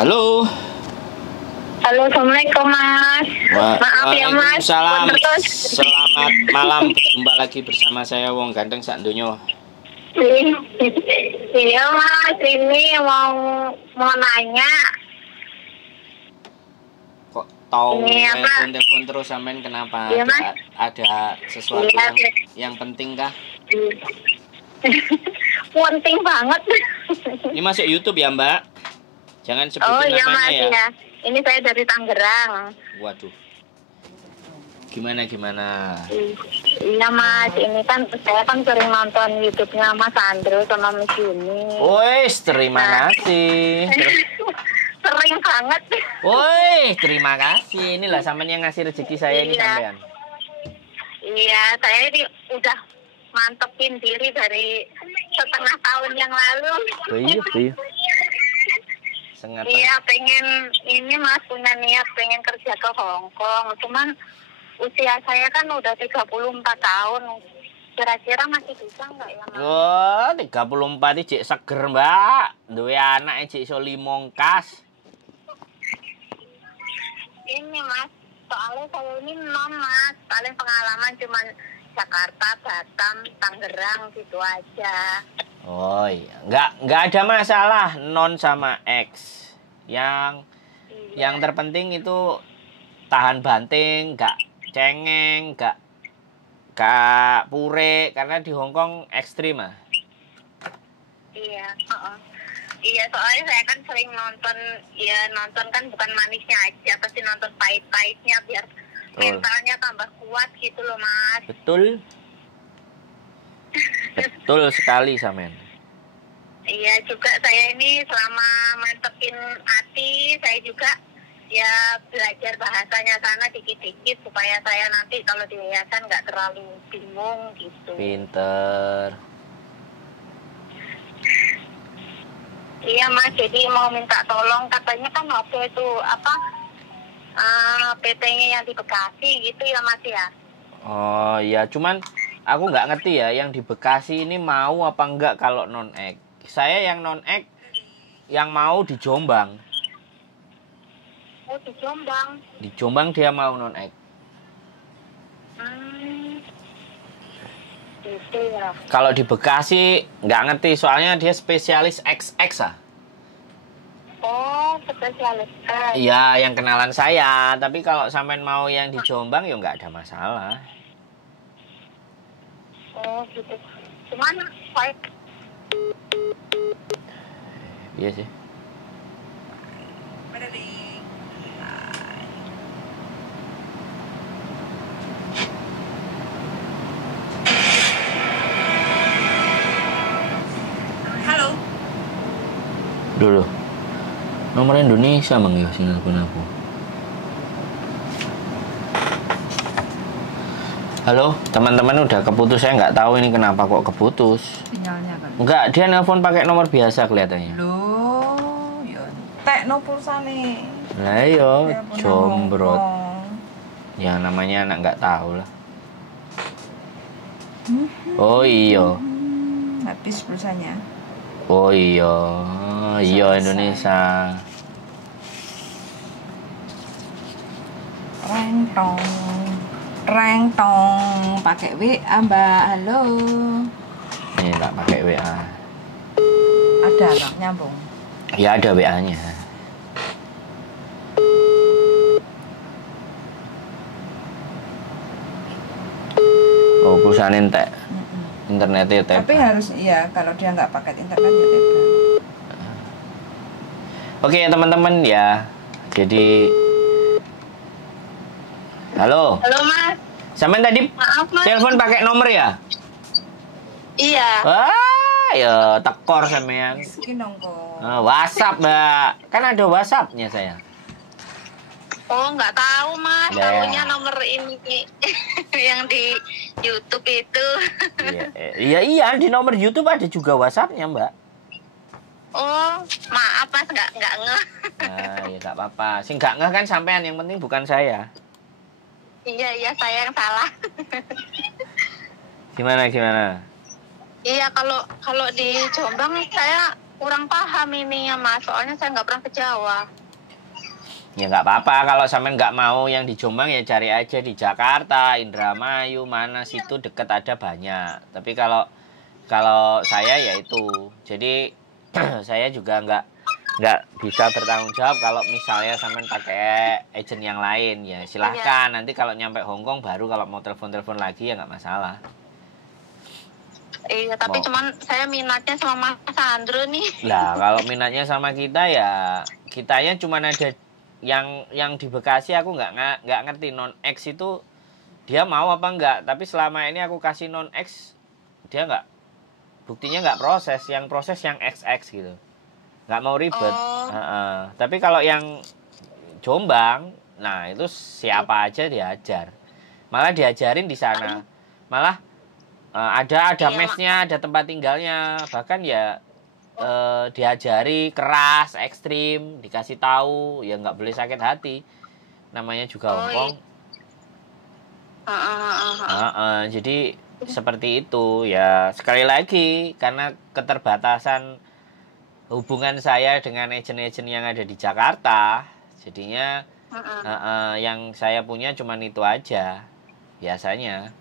Halo. Halo, Assalamualaikum Mas. Maaf ya Mas. Waalaikumsalam. Selamat malam. Berjumpa lagi bersama saya Wong Ganteng sak donya. Iya Mas, ini mau nanya. Kok tahu Ini apa? telepon terus sampean kenapa? Iya, Mas. Ada sesuatu Iya, yang penting kah? Penting banget. Ini masuk YouTube ya, Mbak? Jangan Oh sebutin iya namanya Mas ya. ya. Ini saya dari Tangerang. Waduh. Gimana? Iya Mas, ini kan saya kan sering nonton YouTube-nya Mas Andro sama Miss Yuni. Wes, terima kasih. Sering banget. Woi, terima kasih. Inilah sampean yang ngasih rezeki saya ini Iya. sampean. Iya, saya ini udah mantepin diri dari setengah tahun yang lalu. Iya. Sangat. Iya, pengen ini Mas punya niat pengen kerja ke Hong Kong. Cuman usia saya kan udah 34 tahun. Kira-kira masih bisa nggak ya Mas? Wah, 34 iki cek seger, Mbak. Duwe anak cek iso limongkas. Ini Mas, soalnya saya ini non Mas, paling pengalaman cuman Jakarta, Batam, Tangerang gitu aja. Oh iya, nggak ada masalah non sama X. Yang terpenting itu tahan banting, nggak cengeng, nggak pure, karena di Hong Kong ekstrim ah. Iya, iya soalnya saya kan sering nonton kan bukan manisnya aja, pasti nonton pahit-pahitnya biar mentalnya tambah kuat gitu loh Mas. Betul sekali Samen. Iya juga saya ini selama mantepin hati saya juga ya belajar bahasanya sana dikit-dikit supaya saya nanti kalau di yayasan nggak terlalu bingung gitu. Pinter. Iya Mas, jadi mau minta tolong katanya kan waktu itu PT-nya yang di Bekasi gitu ya Mas ya. Oh iya, cuman aku nggak ngerti ya yang di Bekasi ini mau apa enggak kalau non-ek. Saya yang non-ek yang mau di Jombang. Oh di Jombang. Di Jombang dia mau non-ek. Gitu ya. Kalau di Bekasi nggak ngerti soalnya dia spesialis XX ah. Oh spesialis. Iya yang kenalan saya. Tapi kalau sampean mau yang di Jombang ya nggak ada masalah. Oh gitu. Cuman saya Iya sih. Halo. Dulu. Nomor Indonesia mang ya sing nelpon aku. Halo, teman-teman udah keputus, saya nggak tahu ini kenapa kok keputus. Sinyalnya kan. Enggak, dia nelpon pakai nomor biasa kelihatannya. Loh, ya tekno pulsane. Lah yo, Telepon jombrot. Hongkong. Ya namanya anak nggak tahu lah. Oh iya. Habis pulsanya. Oh iya. Iya Indonesia. Reng tong pakai WA Mbak. Halo. Ini tak pakai WA. Ada nggak nyambung? Ya ada WA-nya. Oh pulsa entek. Internetnya tebal. Tapi harus iya kalau dia nggak pakai internet ya tebal. Oke teman-teman ya. Jadi halo. Halo Mas. Sampean tadi Maaf Mas. telepon pakai nomor ya? Iya. Wah, ya tekor sampean. Miskin dong kok. WhatsApp, Mbak. Kan ada WhatsApp-nya saya. Oh nggak tahu Mas. Ya. Tahunya nomor ini yang di YouTube itu. Iya, di nomor YouTube ada juga WhatsApp-nya, Mbak. Oh maaf Mas nggak ngeh. Nah, ya nggak apa-apa. Sing nggak ngeh kan sampean, yang penting bukan saya. Iya saya yang salah. Gimana? Iya kalau di Jombang saya kurang paham ininya Mas, soalnya saya nggak pernah ke Jawa. Ya nggak apa-apa, kalau sampean nggak mau yang di Jombang ya cari aja di Jakarta, Indramayu, mana situ deket ada banyak. Tapi kalau saya ya itu, jadi saya juga nggak bisa bertanggung jawab kalau misalnya sampean pakai agent yang lain ya silahkan. Nanti kalau nyampe Hong Kong baru kalau mau telepon lagi ya nggak masalah. Iya, tapi cuman saya minatnya sama Mas Andro nih. Lah, kalau minatnya sama kita ya kitanya cuma ada yang di Bekasi. Aku nggak ngerti non X itu dia mau apa enggak. Tapi selama ini aku kasih non X dia nggak, buktinya nggak proses. Yang proses yang XX gitu, nggak mau ribet. Tapi kalau yang Jombang, nah itu siapa aja diajar, malah diajarin di sana, malah ada mesnya, ada tempat tinggalnya, bahkan ya diajari keras, ekstrim, dikasih tahu ya nggak boleh sakit hati, namanya juga Hong Kong. Jadi seperti itu ya, sekali lagi karena keterbatasan hubungan saya dengan agent-agent yang ada di Jakarta, jadinya yang saya punya cuman itu aja biasanya.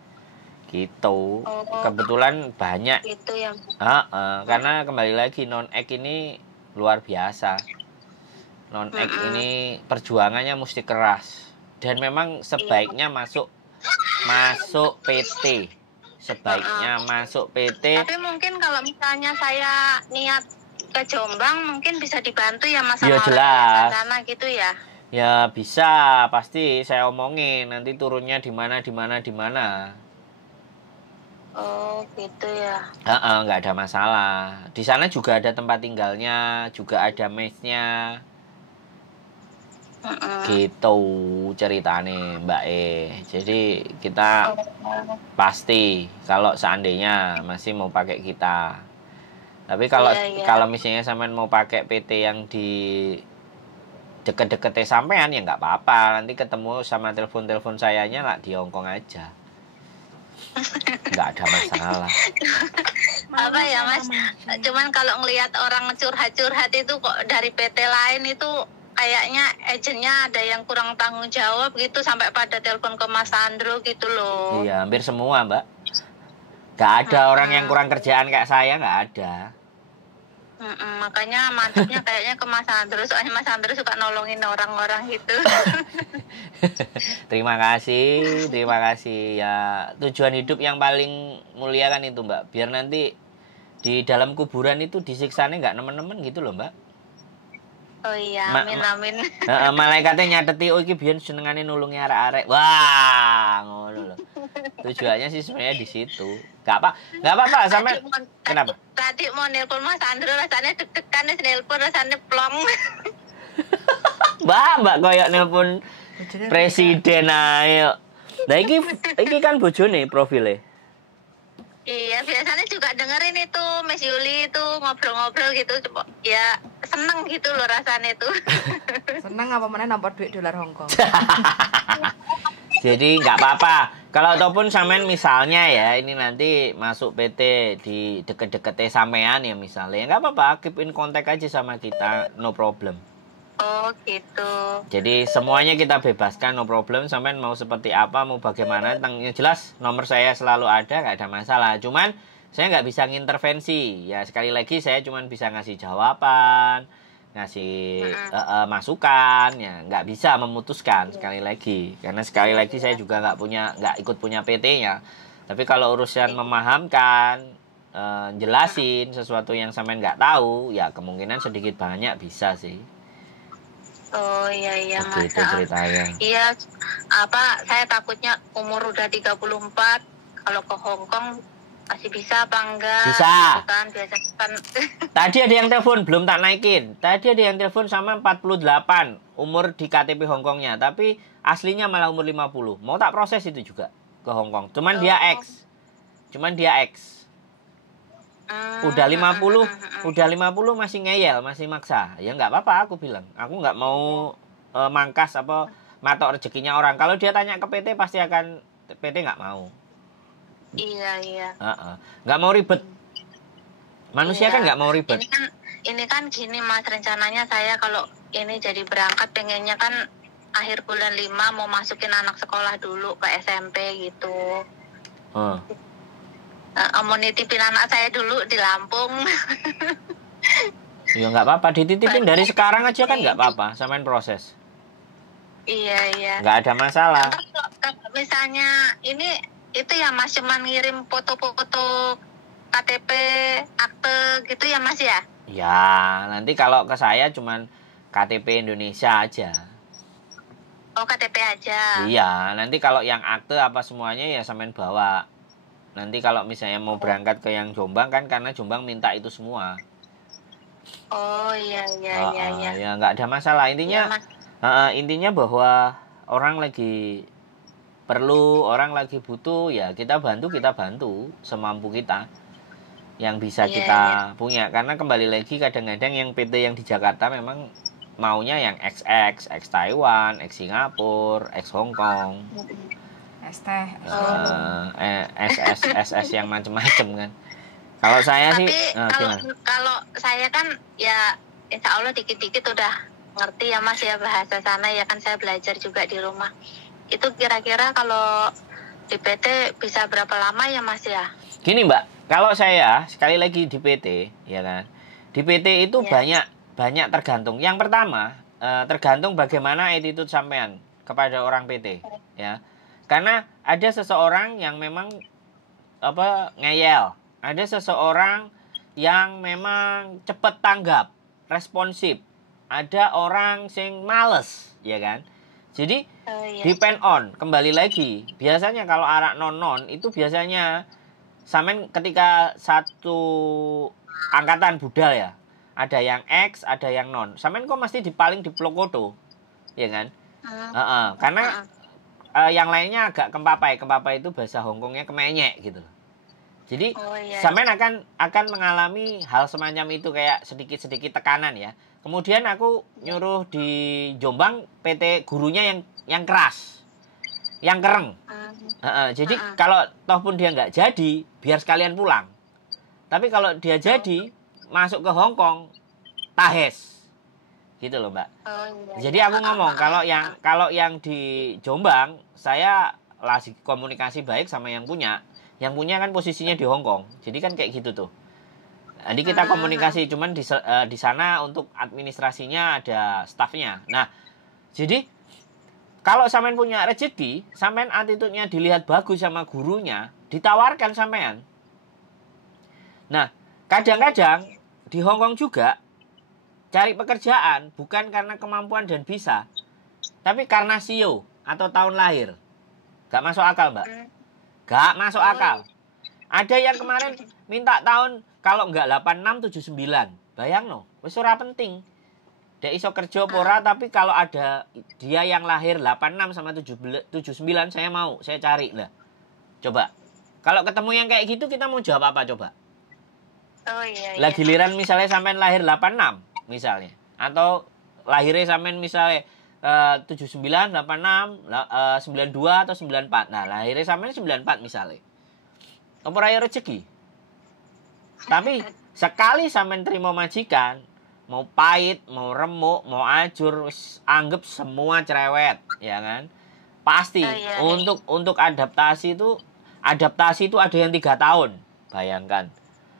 Gitu. Kebetulan banyak. Gitu ya. Karena kembali lagi non-ek ini luar biasa. Non-ek ini perjuangannya mesti keras. Dan memang sebaiknya masuk PT. Sebaiknya masuk PT. Tapi mungkin kalau misalnya saya niat ke Jombang mungkin bisa dibantu ya Mas, ya jelas. sana gitu ya. Ya bisa, pasti saya omongin nanti turunnya di mana. Oh gitu ya. Nggak ada masalah. Di sana juga ada tempat tinggalnya, juga ada mesnya. Gitu ceritane Mbak E. Jadi kita pasti kalau seandainya masih mau pakai kita. Tapi kalau misalnya sampean mau pakai PT yang di deket-deket sampean ya nggak apa-apa. Nanti ketemu sama telepon sayanya lah di Hongkong aja. Nggak ada masalah. Apa ya Mas? Cuman kalau ngelihat orang curhat itu kok dari PT lain itu kayaknya agennya ada yang kurang tanggung jawab gitu sampai pada telepon ke Mas Andro gitu loh. Iya, hampir semua Mbak. Nggak ada orang yang kurang kerjaan kayak saya, nggak ada. Makanya mantapnya kayaknya ke Mas Andro, soalnya Mas Andro suka nolongin orang-orang gitu. Terima kasih ya. Tujuan hidup yang paling mulia kan itu Mbak, biar nanti di dalam kuburan itu disiksanya nggak nemen-nemen gitu loh Mbak. Oh iya, amin. Malaikatnya nyateti, oh iki biyen senengane nulungi arek-arek. Wah, ngono loh. Tujuannya sih sebenarnya di situ. Nggak apa-apa sampai. Kenapa? Tadi mau nelpon Mas Andro rasanya deg-degan, nelpon rasanya plong. Mbak koyo nelpon presiden ayo. Nah iki kan bojone profile. Iya, biasanya juga dengerin itu Miss Yuli itu ngobrol-ngobrol gitu. Ya seneng gitu loh rasanya itu. Seneng apa mana nampak duit dolar Hongkong. Jadi nggak apa-apa. Kalau ataupun sampean misalnya ya ini nanti masuk PT di deket-deket sampean ya misalnya, ya nggak apa-apa, keep in contact aja sama kita, no problem. Oh gitu. Jadi semuanya kita bebaskan, no problem. Sampean mau seperti apa, mau bagaimana, yang jelas nomor saya selalu ada, nggak ada masalah. Cuman saya nggak bisa ngintervensi. Ya sekali lagi saya cuman bisa ngasih jawaban, ngasih masukan, ya nggak bisa memutuskan sekali lagi. Karena sekali lagi saya juga nggak ikut punya PT-nya. Tapi kalau urusan memahamkan, jelasin sesuatu yang sampean nggak tahu, ya kemungkinan sedikit banyak bisa sih. Oh iya Mas. Itu ceritanya. Iya, saya takutnya umur udah 34 kalau ke Hong Kong masih bisa apa enggak? Bisa. Kan biasanya kan. Tadi ada yang telepon belum tak naikin. Tadi ada yang telepon sama 48 umur di KTP Hong Kongnya, tapi aslinya malah umur 50. Mau tak proses itu juga ke Hong Kong. Cuman dia X. Udah 50 masih ngeyel, masih maksa. Ya nggak apa-apa aku bilang. Aku nggak mau mangkas apa matok rezekinya orang. Kalau dia tanya ke PT pasti akan PT nggak mau. Iya. Nggak mau ribet. Manusia kan nggak mau ribet. ini kan gini Mas, rencananya saya kalau ini jadi berangkat pengennya kan akhir bulan 5 mau masukin anak sekolah dulu ke SMP gitu. Oh. Mau nitipin anak saya dulu di Lampung. Ya nggak apa-apa, dititipin dari sekarang aja kan nggak apa-apa, samain proses. Iya. Nggak ada masalah. Kalau misalnya ini itu ya Mas cuman ngirim foto-foto KTP, akte gitu ya Mas ya? Ya, nanti kalau ke saya cuman KTP Indonesia aja. Oh, KTP aja. Iya, nanti kalau yang akte apa semuanya ya samain bawa. Nanti kalau misalnya mau berangkat ke yang Jombang kan karena Jombang minta itu semua. Oh iya. Ya nggak ada masalah. Intinya intinya bahwa orang lagi perlu, orang lagi butuh, ya kita bantu semampu kita yang bisa kita punya. Karena kembali lagi kadang-kadang yang PT yang di Jakarta memang maunya yang ex Taiwan, ex Singapura, ex Hong Kong, SS yang macem-macem kan. Kalau saya tapi sih, kalau saya kan ya insya Allah dikit-dikit udah ngerti ya Mas ya bahasa sana ya kan, saya belajar juga di rumah. Itu kira-kira kalau di PT bisa berapa lama ya Mas ya? Gini Mbak, kalau saya sekali lagi di PT ya kan, di PT itu banyak tergantung. Yang pertama tergantung bagaimana attitude sampean kepada orang PT ya. Karena ada seseorang yang memang ngeyel, ada seseorang yang memang cepat tanggap, responsif, ada orang sing males ya kan. Jadi depend on, kembali lagi. Biasanya kalau anak non itu biasanya sampean ketika satu angkatan budal ya, ada yang X, ada yang non. Sampean kok mesti paling di Plokoto, ya kan? Karena yang lainnya agak kempapai itu bahasa Hongkongnya kemenyek gitu. Jadi sampean akan mengalami hal semacam itu, kayak sedikit tekanan ya. Kemudian aku nyuruh di Jombang PT gurunya yang keras, yang kereng. Jadi kalau toh pun dia nggak jadi, biar sekalian pulang. Tapi kalau dia jadi masuk ke Hong Kong, tahes, gitu loh Mbak. Jadi aku ngomong kalau yang di Jombang saya lagi komunikasi baik sama yang punya kan posisinya di Hong Kong. Jadi kan kayak gitu tuh. Jadi kita komunikasi, cuman di sana untuk administrasinya ada stafnya. Nah, jadi kalau sampean punya rezeki, sampean attitude-nya dilihat bagus sama gurunya, ditawarkan sampean. Nah, kadang-kadang di Hong Kong juga cari pekerjaan bukan karena kemampuan dan bisa, tapi karena sio atau tahun lahir. Gak masuk akal, Mbak. Gak masuk akal. Ada yang kemarin minta tahun kalau enggak 86 79. Bayang no, wis ora penting. Dek iso kerja pora, tapi kalau ada dia yang lahir 86 sama 79 saya mau, saya cari lah. Coba. Kalau ketemu yang kayak gitu kita mau jawab apa coba? Lah giliran misalnya sampean lahir 86 misalnya, atau lahirnya sampean misalnya 79, 86, 92 atau 94. Nah, lahirnya sampean 94 misalnya. Apa raya rezeki? Tapi sekali sampean terima majikan, mau pahit, mau remuk, mau ajur, anggap semua cerewet, ya kan? Pasti untuk adaptasi itu ada yang 3 tahun, bayangkan.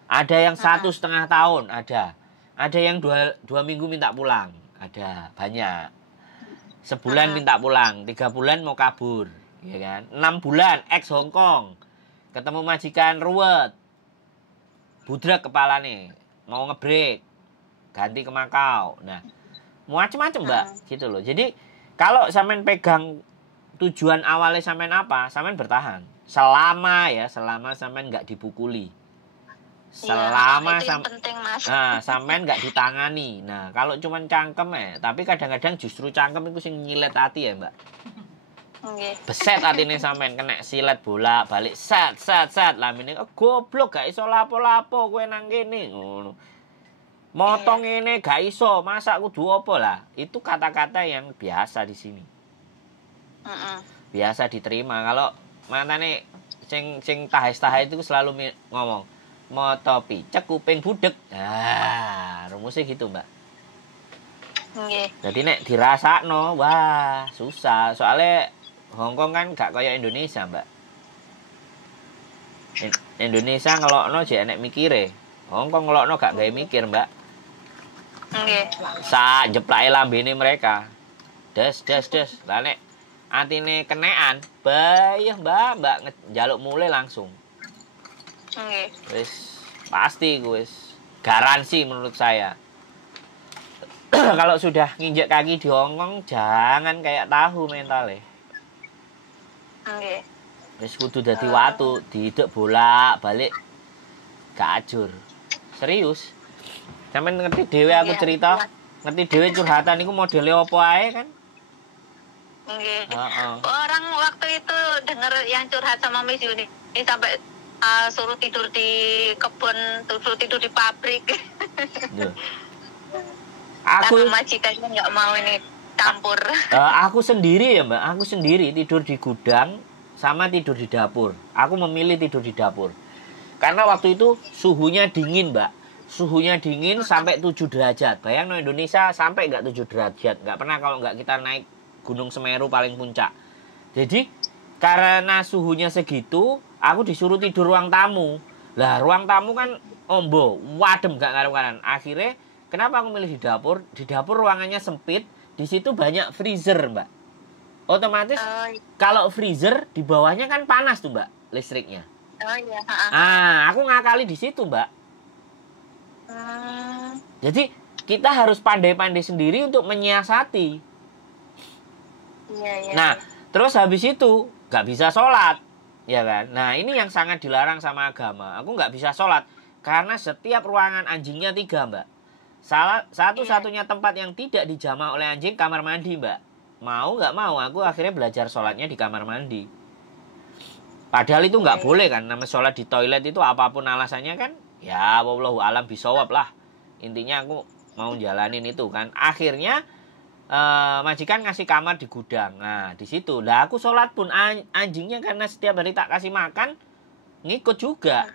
Ada yang 1,5 tahun, ada yang 2 minggu minta pulang, ada banyak. Sebulan minta pulang, 3 bulan mau kabur, ya kan? 6 bulan ex Hong Kong, ketemu majikan ruwet, budrek kepalanya, mau ngebreak, ganti ke Makau. Nah, macam-macam Mbak, gitu loh. Jadi kalau sampean pegang tujuan awalnya sampean apa, sampean bertahan. Selama sampean nggak dipukuli. Selama sampean nggak ditangani. Nah, kalau cuman cangkem tapi kadang-kadang justru cangkem itu sing nyilet hati ya, Mbak. Beset atine sampean kena silet bola balik sat lamine goblok gak iso lapo-lapo kowe nang kene ngono. Motong ini gak iso, masa kudu apa lah. Itu kata-kata yang biasa di sini. Biasa diterima. Kalau manane sing tahes-tahes itu selalu ngomong, moto picek kuping budek. Nah, rumusnya gitu, Mbak. Nggih. Jadi nek dirasakno, wah, susah. Soalnya Hongkong kan gak kayak Indonesia, Mbak. Indonesia ngelokno jek enek mikire. Hongkong ngelokno gak gawe mikir, Mbak. Nggih. Sak jeplake lambene mereka. Des. Lah nek atine kenean, bayah Mbak njaluk mulai langsung. Nggih. Wis pasti wis garansi menurut saya. Kalau sudah nginjek kaki di Hongkong jangan kayak tahu mentalnya. Nggih. Wis kudu dadi watu, diidek bolak-balik gak ajur. Serius. Sampeyan ngerti dhewe aku cerita, ngerti dhewe curhatan iku modele opo ae kan? Nggih. Heeh. Orang waktu itu dengar yang curhat sama Miss Yuni sampai suruh tidur di kebun, suruh tidur di pabrik. Duh. Karena majikannya nggak mau ini campur. Aku sendiri ya Mbak, aku sendiri tidur di gudang sama tidur di dapur. Aku memilih tidur di dapur. Karena waktu itu suhunya dingin Mbak. Suhunya dingin sampai 7 derajat. Bayang no Indonesia sampai nggak 7 derajat. Nggak pernah kalau nggak kita naik Gunung Semeru paling puncak. Jadi karena suhunya segitu, aku disuruh tidur ruang tamu. Lah ruang tamu kan ombo, wadem gak ngaruh-ngaruhan. Akhirnya kenapa aku milih di dapur? Di dapur ruangannya sempit, di situ banyak freezer, Mbak. Otomatis kalau freezer di bawahnya kan panas tuh, Mbak, listriknya. Oh iya. Aku ngakali di situ, Mbak. Jadi kita harus pandai-pandai sendiri untuk menyiasati. Iya. Nah, terus habis itu nggak bisa sholat, ya kan? Nah, ini yang sangat dilarang sama agama. Aku nggak bisa sholat karena setiap ruangan anjingnya 3, Mbak. Satu-satunya tempat yang tidak dijamah oleh anjing kamar mandi, Mbak. Mau nggak mau, aku akhirnya belajar sholatnya di kamar mandi. Padahal itu nggak boleh kan, namanya sholat di toilet itu apapun alasannya kan, ya wallahu alam bisawab lah. Intinya aku mau jalanin itu kan. Akhirnya majikan ngasih kamar di gudang. Nah, di situ. Lah aku sholat pun anjingnya karena setiap hari tak kasih makan ngikut juga.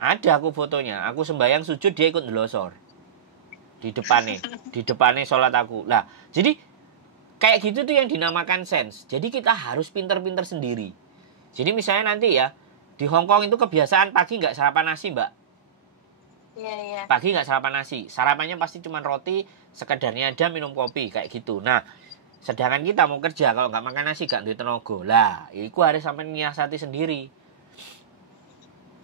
Ada aku fotonya. Aku sembahyang sujud dia ikut ndelosor. Di depannya sholat aku. Lah, jadi kayak gitu tuh yang dinamakan sense. Jadi kita harus pinter-pinter sendiri. Jadi misalnya nanti ya di Hongkong itu kebiasaan pagi nggak sarapan nasi, Mbak. Iya. Pagi nggak sarapan nasi. Sarapannya pasti cuma roti, sekedarnya ada minum kopi kayak gitu. Nah, sedangkan kita mau kerja kalau nggak makan nasi nggak duwe tenaga. Lah, itu harus sampai nyiasati sendiri.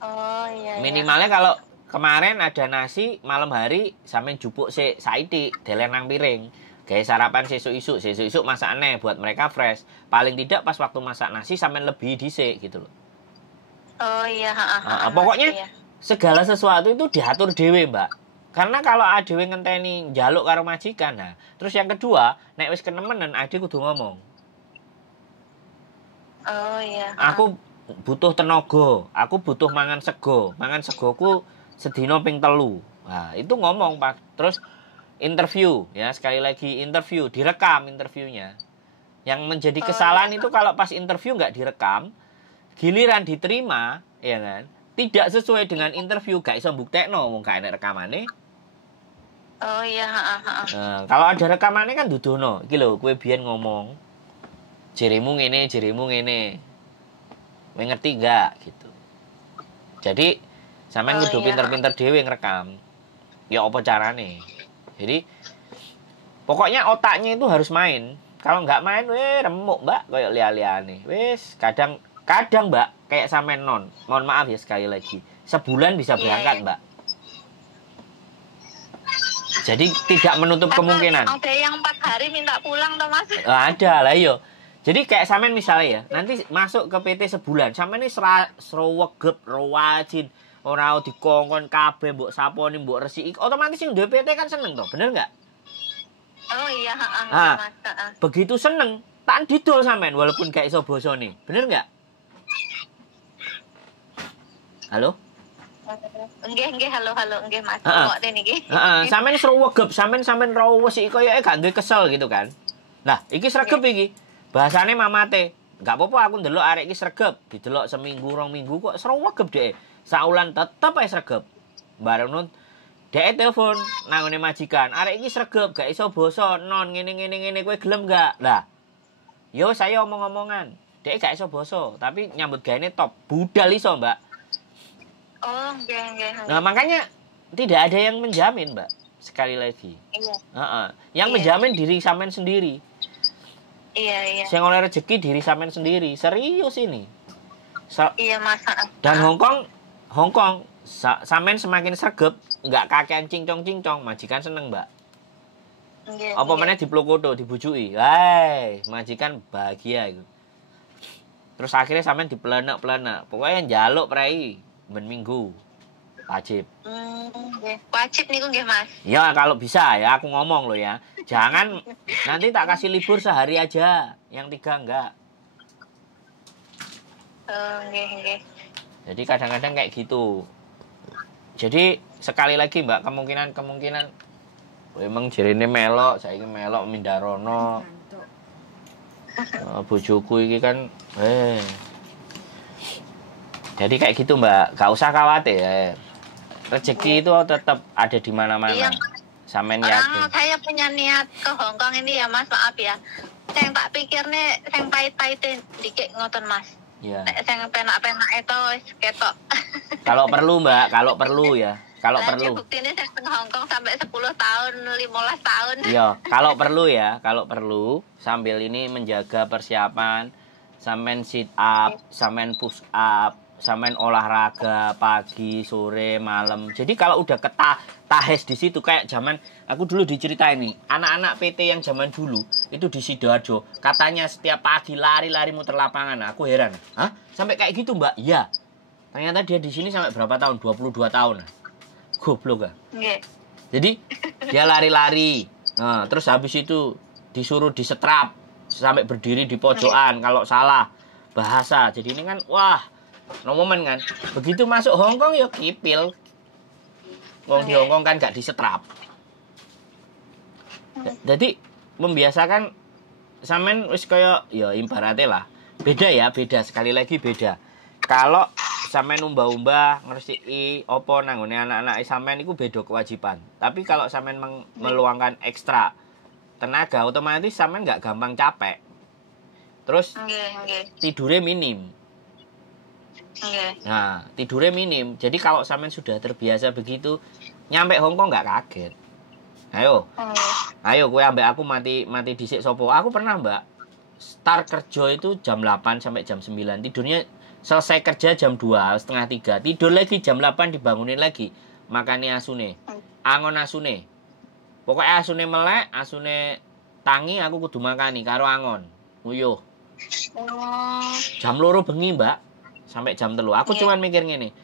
Oh iya. Minimalnya kalau kemarin ada nasi malam hari sampai jupuk saiti delen nang piring. Kayak sarapan sesuk-isuk masakane buat mereka fresh. Paling tidak pas waktu masak nasi sampai lebih dhisik gitu loh. Oh iya. Pokoknya iya. Segala sesuatu itu diatur dhewe, Mbak. Karena kalau adewe ngenteni njaluk karo majikan, nah. Terus yang kedua, nek wis kenemenen ade kudu ngomong. Oh iya. Aku butuh tenaga, aku butuh mangan sego. Mangan segoku sedina ping 3. Nah, itu ngomong, Pak. Terus interview, ya sekali lagi interview, direkam interviewnya. Yang menjadi kesalahan itu kalau pas interview nggak direkam, giliran diterima, ya kan? Tidak sesuai dengan interview, gak iso mbuktekno wong gak enek rekamane. Oh iya. Nah, kalau ada rekamannya kan dudono. Iki lho, kowe biyen ngomong. Jerimu ngene. Kowe ngerti gak gitu. Jadi sampean kudu pinter-pinter dhewe ngrekam. Ya apa carane? Jadi pokoknya otaknya itu harus main. Kalau nggak main, remuk, Mbak, kayak liya-liyane. Wis kadang Mbak, kayak sampean mohon maaf ya sekali lagi, sebulan bisa berangkat, Mbak. Jadi tidak menutup kemungkinan. Ada yang 4 hari minta pulang toh, Mas? Ada lah yo. Jadi kayak sampean misalnya ya, nanti masuk ke PT sebulan, sampean ini srawegep, rawajin, ora dikongkon kabeh mbok saponi, mbok resiki, otomatis yang duwe PT kan seneng toh, bener nggak? Oh iya, Mas. Begitu seneng, tak didol sampean walaupun gak iso bosone, bener nggak? Halo? Nggih, halo, nggih Mas. Kok dene iki. Sampeyan srewegep, sampeyan rawes iki koyoke gak duwe kesel gitu kan. Nah, iki sregep iki. Bahasane mamate. Gak apa-apa aku ndelok arek iki sregep, didelok seminggu, 2 minggu kok srewegep dhek. Saulan tetep ae sregep. Bareng nun dhek telepon nangone majikan, "Arek iki sregep, gak iso basa, non ngene kowe gelem gak?" Lah. Yo saya omong-omongan. Dhek gak iso basa, tapi nyambut gaene top. Budal iso, Mbak. Oh, nggih. Nah, makanya tidak ada yang menjamin, Mbak. Sekali lagi. Iya. Yang Iya. menjamin diri sampean sendiri. Iya. Sing oleh rezeki diri sampean sendiri. Serius ini. Iya, Mas. Dan Hongkong sampean semakin sregep, nggak kakean cincong-cincong, majikan seneng, Mbak. Nggih. Apa meneh diplokoto, dibujuki. Hai, majikan bahagia iku. Terus akhirnya sampean dipelenek-pelenek. Pokoknya njaluk prei ben minggu. Wajib. Nggih. Wajib niku nggih, Mas. Ya kalau bisa ya, aku ngomong loh ya. Jangan nanti tak kasih libur sehari aja, yang 3 enggak. Nggih. Jadi kadang-kadang kayak gitu. Jadi sekali lagi Mbak, kemungkinan memang jerene melok, saiki melok mindarono. Bojoku iki kan jadi kayak gitu Mbak, gak usah khawatir. Rezeki itu tetap ada di mana-mana. Iya. Sampean Orang yakin. saya punya niat ke Hongkong ini ya Mas, maaf ya. Saya tak pikir nih, saya pahit-pahitin dikit ngoten Mas. Iya. Saya penak-penak itu ketok. Kalau perlu Mbak, kalau perlu ya. Kalau perlu. Bukti ini saya ke Hongkong sampai 10 tahun, 15 tahun. Iya, kalau perlu sambil ini menjaga persiapan, sampean sit up, sampean push up, sampean olahraga pagi, sore, malam. Jadi kalau udah tahes di situ kayak zaman aku dulu diceritain nih, anak-anak PT yang zaman dulu itu di Sidoarjo, katanya setiap pagi lari-lari muter lapangan. Aku heran. Hah? Sampai kayak gitu, Mbak? Iya. Ternyata dia di sini sampai berapa tahun? 22 tahun. Goblok kan? Nggih. Jadi dia lari-lari. Nah, terus habis itu disuruh disetrap sampai berdiri di pojokan kalau salah bahasa. Jadi ini kan wah, no momen kan. Begitu masuk Hongkong ya kipil. Wong di Hongkong kan gak disetrap. Jadi membiasakan sampean wis kaya ya ibaratnya lah. Beda ya, beda sekali lagi beda. Kalau sampean umbah-umbah ngresiki apa nanggone anak-anak sampean iku beda kewajiban. Tapi kalau sampean meluangkan ekstra tenaga, otomatis sampean nggak gampang capek. Terus tidurnya minim. Nah, tidurnya minim. Jadi kalau sampean sudah terbiasa begitu, nyampe Hongkong nggak kaget. Ayo kowe ambek aku mati dhisik sapa? Aku pernah, Mbak. Start kerja itu jam 8 sampai jam 9. Tidurnya selesai kerja jam 2, setengah 3. Tidur lagi jam 8 dibangunin lagi. Makane asune. Angon asune. Pokoknya asune melek, asune tangi aku kudu makani karo angon. Uyuh. Jam 2 bengi, Mbak. Sampai jam 3. Aku cuman mikir ngene.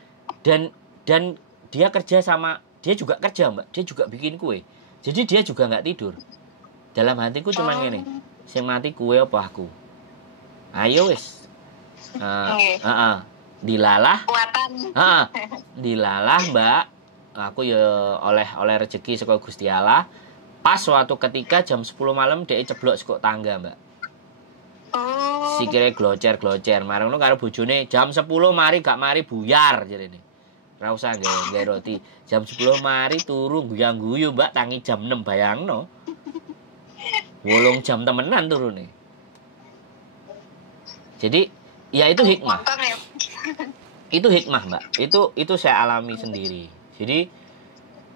Dan dia kerja sama, dia juga kerja, Mbak. Dia juga bikin kue. Jadi dia juga nggak tidur. Dalam hatiku cuman ngene. Sing mati kue apa aku? Ayo wis. Dilalah. Dilalah, Mbak. Aku ya oleh rezeki saka Gusti Allah. Pas suatu ketika jam 10 malam dia ceblok saka tangga, Mbak. Sikile glocer-glocer. Marang ngono karo bojone jam 10 mari gak mari buyar jarene. Ora usah nggawe roti. Jam 10 mari turu guyang-guyu, Mbak, tangi jam 6 bayangno. 8 jam temenan turune. Jadi ya itu hikmah. Itu hikmah, Mbak. Itu saya alami sendiri. Jadi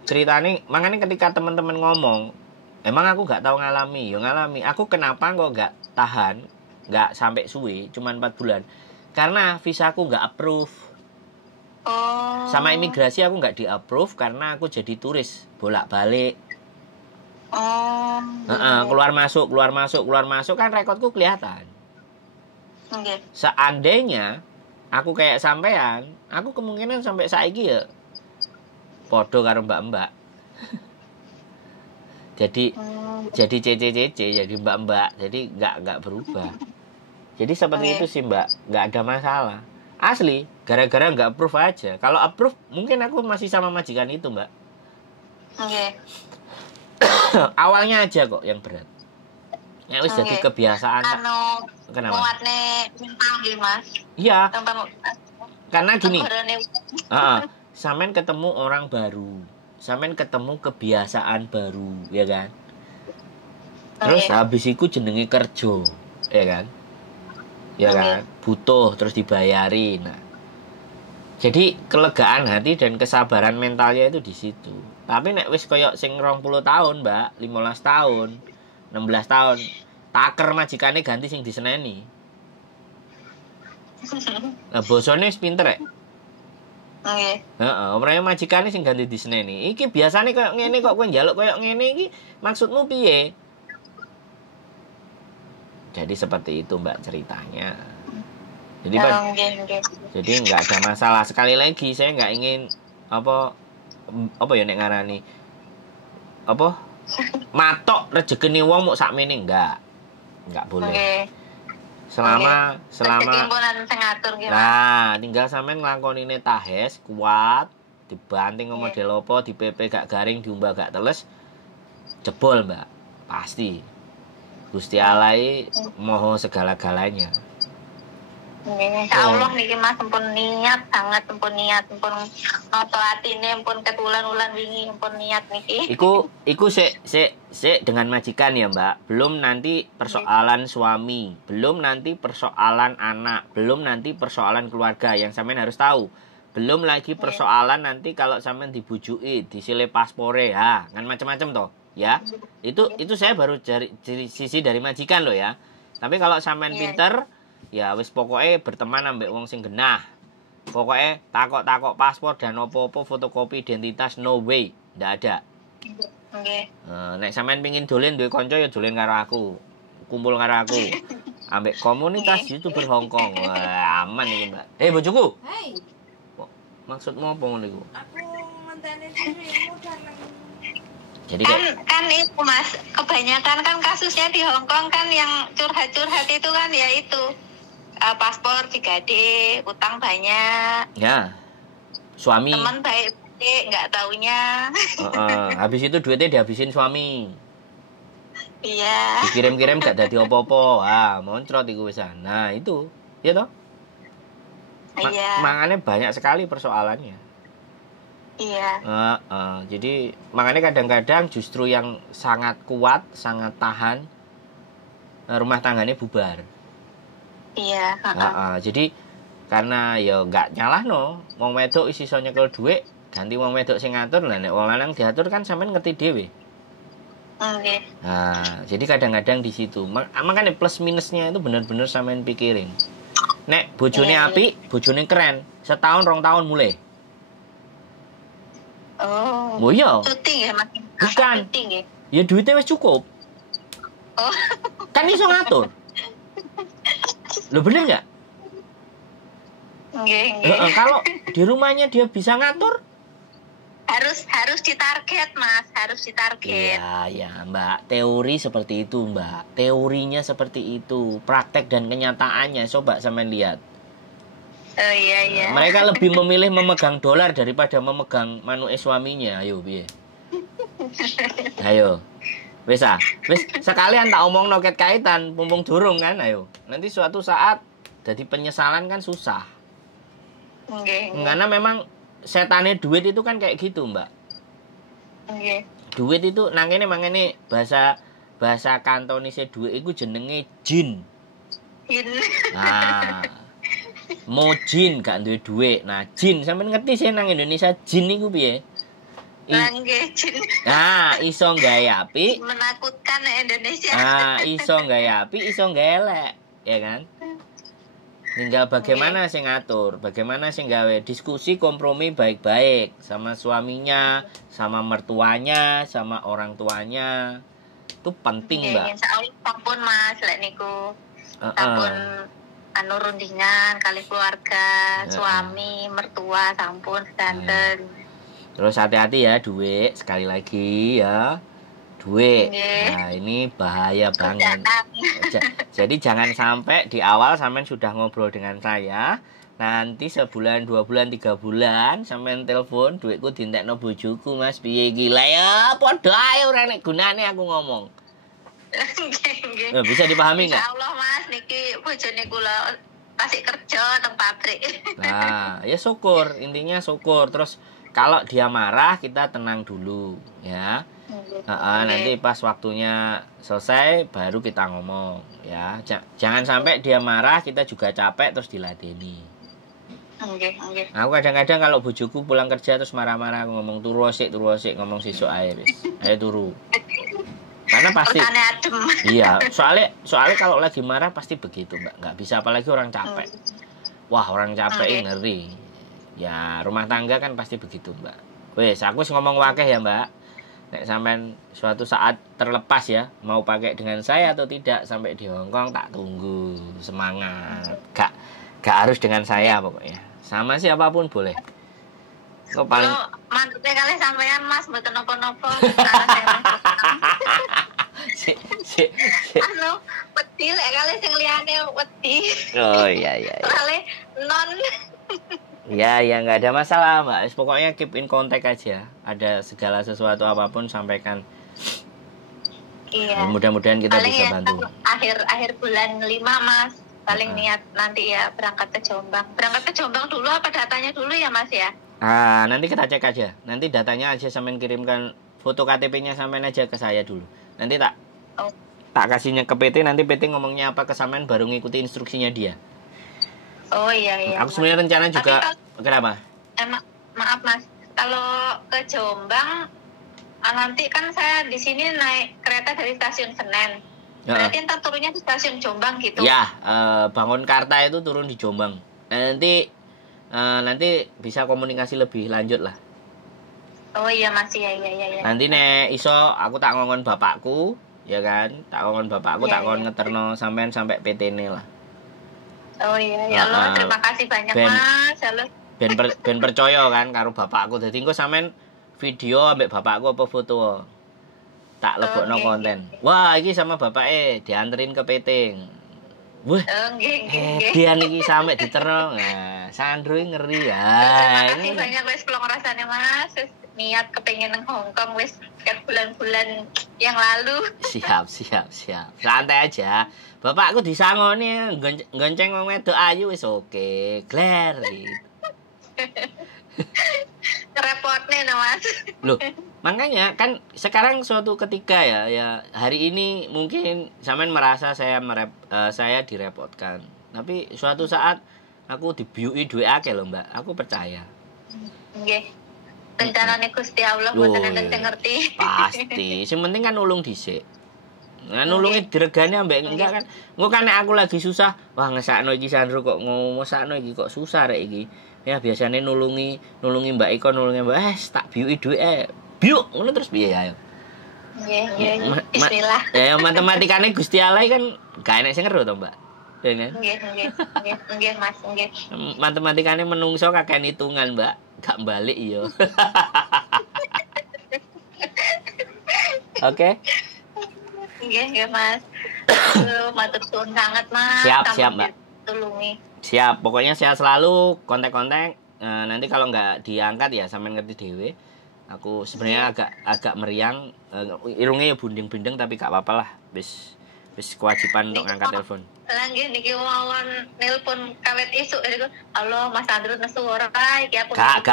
ceritanya, makanya ketika teman-teman ngomong, emang aku gak tahu ngalami, ya ngalami. Aku kenapa kok gak tahan, gak sampai suwe, cuman 4 bulan. Karena visaku gak approve. Sama imigrasi aku gak di-approve karena aku jadi turis, bolak-balik. Keluar masuk kan rekodku kelihatan. Seandainya aku kayak sampean, aku kemungkinan sampai saiki ya podo karo mbak-mbak. jadi CC, jadi mbak-mbak, jadi nggak berubah. Jadi seperti itu sih, Mbak, nggak ada masalah. Asli, gara-gara nggak approve aja. Kalau approve, mungkin aku masih sama majikan itu, Mbak. Awalnya aja kok yang berat. Ya wis jadi kebiasaan. Kenapa? Kenapa? Muatne mental nggih, Mas. Iya. Karena gini, Tenggorone. sampean ketemu orang baru, sampean ketemu kebiasaan baru, ya kan? Terus habis itu jenenge kerja, ya kan? Ya kan? Butuh terus dibayari. Nah, jadi kelegaan hati dan kesabaran mentalnya itu di situ. Tapi nek wis koyok sing 20 tahun, Mbak, 15 tahun, 16 tahun, taker majikane ganti sing diseneni. Nah, bosone wis pinter ya? Nggih. Heeh, omrene majikane sing ganti diseneni. Iki biasane koyo ngene kok kowe njaluk koyo ngene iki maksudmu piye? Jadi seperti itu Mbak ceritanya. Jadi jadi nggak ada masalah. Sekali lagi saya nggak ingin apa ya nek ngarani apa matok rezekine wong mok sakmene enggak boleh. Selama nah tinggal sampean nglakonine tahes kuat dibanting ke model apa di PP gak garing diumbah gak teles jebol Mbak pasti Gusti Allah moho segala-galanya. Insyaallah niki Mas pun niat sangat pun niat pun ngoto atine pun ketulan-ulan wingi pun niat niki. Iku sik dengan majikan ya Mbak. Belum nanti persoalan suami, belum nanti persoalan anak, belum nanti persoalan keluarga yang sampean harus tahu. Belum lagi persoalan nanti kalau sampean dibujuki, disile paspore ya, kan macam-macam toh. Ya, itu saya baru dari sisi dari majikan loh ya. Tapi kalau sampean pinter, ya wis pokoknya berteman ambek wong sing genah. Pokoknya takok-takok paspor dan opo-opo fotokopi identitas no way, ndak ada. Nggih. Nek sampean pengin dolen duwe kanca ya dolen karo aku. Kumpul karo aku. Ambek komunitas YouTuber Hong Kong. Wah, aman iki, Mbak. Bojoku. Hei, Maksudmu apa ngono iku? aku ngenteni dirimu dan Jadi kan itu Mas, kebanyakan kan kasusnya di Hong Kong kan yang curhat-curhat itu kan ya itu paspor digade, utang banyak. Ya. Suami. Teman baik nggak taunya. Habis itu duitnya dihabisin suami. Iya. Dikirim-kirim gak dadi opo-opo. Moncrot iku wisan. Nah, itu. Ya toh? Iya. Makanya banyak sekali persoalannya. Iya. Jadi makanya kadang-kadang justru yang sangat kuat, sangat tahan rumah tangganya bubar. Iya. Jadi karena ya nggak nyalah no, wong wedok isi iso nyekel dhuwit, ganti wong wedok sing ngatur lah nek wong lanang diatur kan sampean ngerti dhewe. Oke. Jadi kadang-kadang di situ. Makanya plus minusnya itu benar-benar sampean pikirin. Nek bojone apik, bojone keren, setahun 2 tahun mulai. Oh iya. Syuting ya Mas? Bukan. Syuting ya? Ya duitnya wis cukup. Oh. Kan iso ngatur. Lo bener nggak? Nggih. Kalau di rumahnya dia bisa ngatur, harus ditarget Mas, harus ditarget. Iya Mbak, teori seperti itu Mbak. Teorinya seperti itu, praktek dan kenyataannya coba sampean lihat. Oh iya. Mereka lebih memilih memegang dolar daripada memegang manuke suaminya. Ayo piye? Ayo. Wis sekalian tak omong noket kaitan mumpung durung kan, ayo. Nanti suatu saat jadi penyesalan kan susah. Nggih. Karena memang setane duit itu kan kayak gitu, Mbak. Nggih. Duit itu nang kene mangene bahasa kantonise duit iku jenenge jin. Jin. Nah, mau jin gak duwe duit. Nah, jin sampean ngerti sih nang Indonesia jin iku piye? Nggih, jin. Nah, iso gawe apik. Menakutkan Indonesia. Iso gawe apik, iso gawe elek, ya kan? Tinggal bagaimana sing ngatur, bagaimana sing gawe diskusi kompromi baik-baik sama suaminya, sama mertuanya, sama orang tuanya. Itu penting, Mbak. Insyaallah sampun Mas lek niku. Sampun rundingan kali keluarga, suami, mertua sampun sedanten. Terus hati-hati ya duit, sekali lagi ya. Duit. Nah, ini bahaya banget. Jadi jangan sampai di awal sampean sudah ngobrol dengan saya, nanti sebulan, 2 bulan, 3 bulan sampean telepon, duitku dientekno bojoku Mas piye iki. Lah ya padha ae ora nek gunane aku ngomong. Nggih. Bisa dipahami enggak? Insyaallah Mas niki bojone kula kasih kerja nang pabrik. Nah, ya syukur, intinya syukur. Terus kalau dia marah kita tenang dulu, ya. Nanti pas waktunya selesai baru kita ngomong, ya. Jangan sampai dia marah kita juga capek terus diladeni. Aku kadang-kadang kalau bojoku pulang kerja terus marah-marah, aku ngomong turu sik ngomong sesuk ae wis. Ayo turu. Karena pasti iya, soalnya kalau lagi marah pasti begitu, Mbak. Nggak bisa, apalagi orang capek. Wah, orang capek ngeri. Ya, rumah tangga kan pasti begitu, Mbak. Wes, aku ngomong wakeh ya, Mbak. Nek sampean suatu saat terlepas ya, mau pakai dengan saya atau tidak sampai di Hongkong, tak tunggu. Semangat. Gak harus dengan saya pokoknya. Sama siapapun boleh. Kok paling mantepnya kali sampean Mas mboten napa-napa. si. Anu, wedi lek kali sing liyane wedi. Oh iya. Kali non. Ya nggak ada masalah, Mbak. Pokoknya keep in contact aja. Ada segala sesuatu apapun sampaikan. Iya. Mudah-mudahan kita paling bisa ya, bantu. Akhir bulan 5 Mas. Paling niat nanti ya berangkat ke Jombang. Berangkat ke Jombang dulu apa datanya dulu ya Mas ya? Nanti kita cek aja. Nanti datanya aja sampean kirimkan foto KTP-nya sampean aja ke saya dulu. Nanti tak kasihnya ke PT, nanti PT ngomongnya apa ke sampean baru ngikuti instruksinya dia. Oh iya. Aku sebenarnya rencana juga kenapa? Maaf Mas, kalau ke Jombang nanti kan saya di sini naik kereta dari stasiun Senen. Berarti ntar turunnya di stasiun Jombang gitu? Ya, Bangunkarta itu turun di Jombang. Nanti bisa komunikasi lebih lanjut lah. Oh iya Mas, iya. Nanti nek iso aku tak ngomong bapakku, ya kan? Tak ngomong bapakku, tak ngomong ngeterno sampean sampai PT-ne lah. Oh iya, ya Allah, terima kasih banyak Mas. Halo. Ben percaya kan karo bapakku. Dadi engko sampean video ambek bapakku apa foto. Tak lebokno konten. Wah, iki sama bapake dianterin ke PT. Wah. Nggih. Dia niki sampe diterno. Nah, Sandro ngeri ya. Terima kasih banyak wis kula ngrasane Mas. Niat kepengin nang Hongkong wis ket bulan-bulan yang lalu. Siap. Santai aja. Bapakku disangoni gonceng wong wedok ayu wis oke. Gler. Repotnya no Mas. Loh, makanya kan sekarang suatu ketika ya hari ini mungkin sampean merasa saya direpotkan. Tapi suatu saat aku dibiuki duwe akeh lho, Mbak. Aku percaya. Nggih. Rencanane Gusti Allah mboten enten ngerti. Pasti. Sing penting kan nulung dhisik. Nah, nulungi diregani ambek enggak kan. Engko kan aku lagi susah, wah ngesakno iki Sandro kok ngomosakno iki kok susah rek iki. Ya biasanya nulungi Mbak Iko, nulungi Mbak tak biuki dhuwit biuk ngono terus piye ayo. Nggih. Bismillah. Ya matematikane Gusti Allah kan gak enek sing ngeru to, Mbak. Ya kan? Nggih, Mas, nggih. Matematikane menungso kakean hitungan, Mbak. Gak balik iya. Oke. Nggih, Mas. Matur suwun sangat, Mas. Siap, Mbak. Tulungi. Siap, pokoknya sehat selalu, kontak-kontak. Nanti kalau nggak diangkat ya sampean ngerti dhewe. Aku sebenarnya agak meriang, irungnya ya bunding-bunding tapi gak apa-apa lah. Wis kewajiban untuk ngangkat telepon. Langgih niki mawon nelpon kawet isuk niku. Halo Mas Andrew nesu ora iki aku. Gak.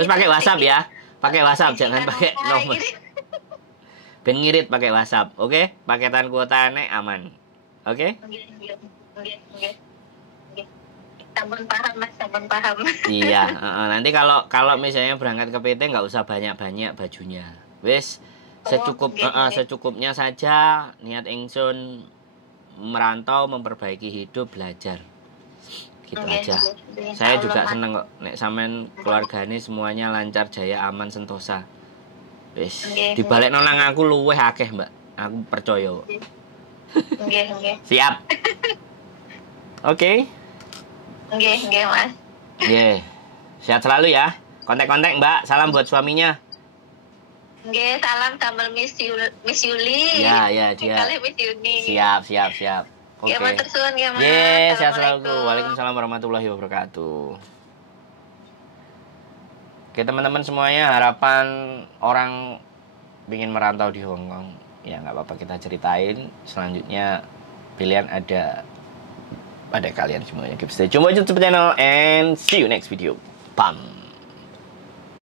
Terus pakai WhatsApp ya. Pakai WhatsApp jangan pakai nomor. Ben ngirit pakai WhatsApp, oke? Paketan kuotane aman. Oke? Nggih. Sampun paham Mas, sampun paham. Iya, nanti kalau misalnya berangkat ke PT nggak usah banyak-banyak bajunya. Wis secukupnya saja. Niat ingsun merantau, memperbaiki hidup, belajar. Gitu aja. Saya juga seneng kok nek sampean keluargane semuanya lancar, jaya, aman, sentosa. Wis, dibalik nang aku luweh akeh, Mbak. Aku percaya. Nggih. Siap. Oke. Nggih, Mas. Nggih. Sehat selalu ya. Kontak-kontak, Mbak. Salam buat suaminya. Nggih, salam tambal Miss Yuli. Ya, dia. Kali Miss Yuni. Siap. Oke. Ya, matur suwun ya, Mas. Sehat selalu. Waalaikumsalam warahmatullahi wabarakatuh. Oke, teman-teman semuanya, harapan orang ingin merantau di Hongkong. Ya, nggak apa-apa kita ceritain. Selanjutnya pilihan ada pada kalian semuanya. Keep stay tune YouTube channel and see you next video. Pam.